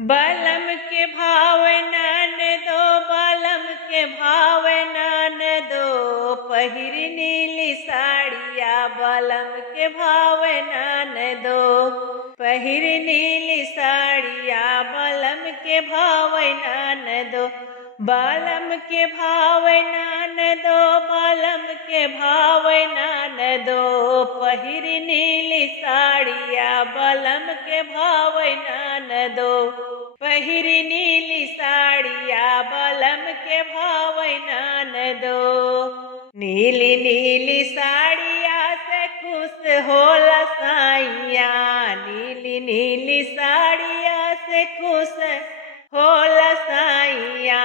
बलम के भाव ननदो, बलम के भाव ननदो, पहिर नीली साड़िया बलम के भाव ननदो, पहिर नीली साड़िया बलम के भाव ननदो, बलम के भाव ननदो, बलम के भाव ननदो, पहिर नीली साड़िया बलम के भाव ननदो, पहिर नीली साड़िया बलम के भाव ननदो। नीली नीली साड़िया से खुश होला साइया, नीली नीली साड़िया से खुश होला साइया,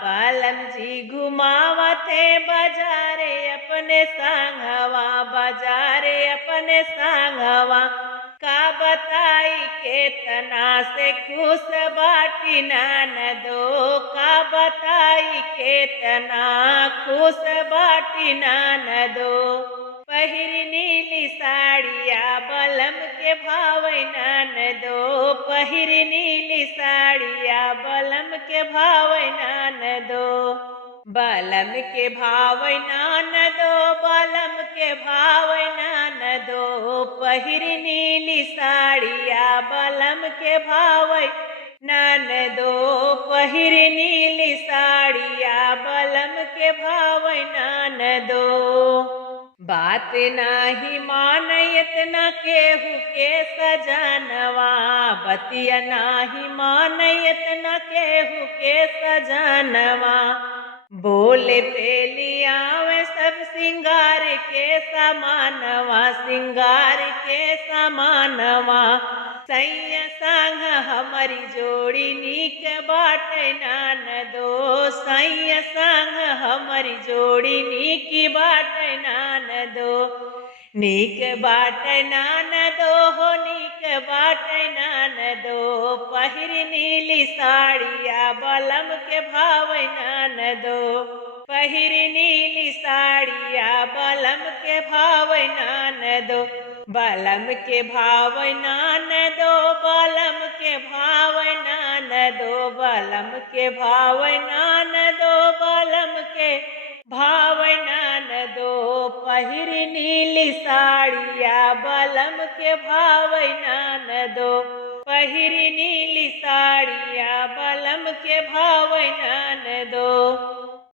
बालम जी घुमावते बाजारे अपने संगवा, बाजारे अपने संगवा, का बताई केतना से खुश बाटी ननदो, का बताई केतना खुश बाटी ननदो, पहिर नीली साड़िया बलम के भाव ननदो, पहिर नीली साड़िया बलम के भाव ननदो, बलम के भाव ननदो, बलम के भाव ननदो, पहिर नीली साड़िया बलम के भाव ननदो, पहिर नीली साड़िया बलम के भाव ननदो। बात नाही मानयत न केहू के सजनवा, बतिया नाही मानयत न केहू के सजनवा, बोले पे लियावे सब सिंगार के समानवा, सिंगार के समानवा, सैया संग हमारी जोड़ी नीक बाटे ननदो, सैया संग हमारी जोड़ी नीक बाटे ननदो, नीक बाटे ननदो हो, नीक बाटे ननदो, पहिर नीली साड़िया बलम के भाव ननदो, पहिर नीली साड़िया बलम के भाव ननदो, बलम के भाव ननदो, बलम के भाव ननदो, बलम के भाव ननदो, बलम के भाव ननदो, पहिर नीली साड़िया बलम के भाव ननदो, पहिर नीली साड़िया बलम के भाव ननदो।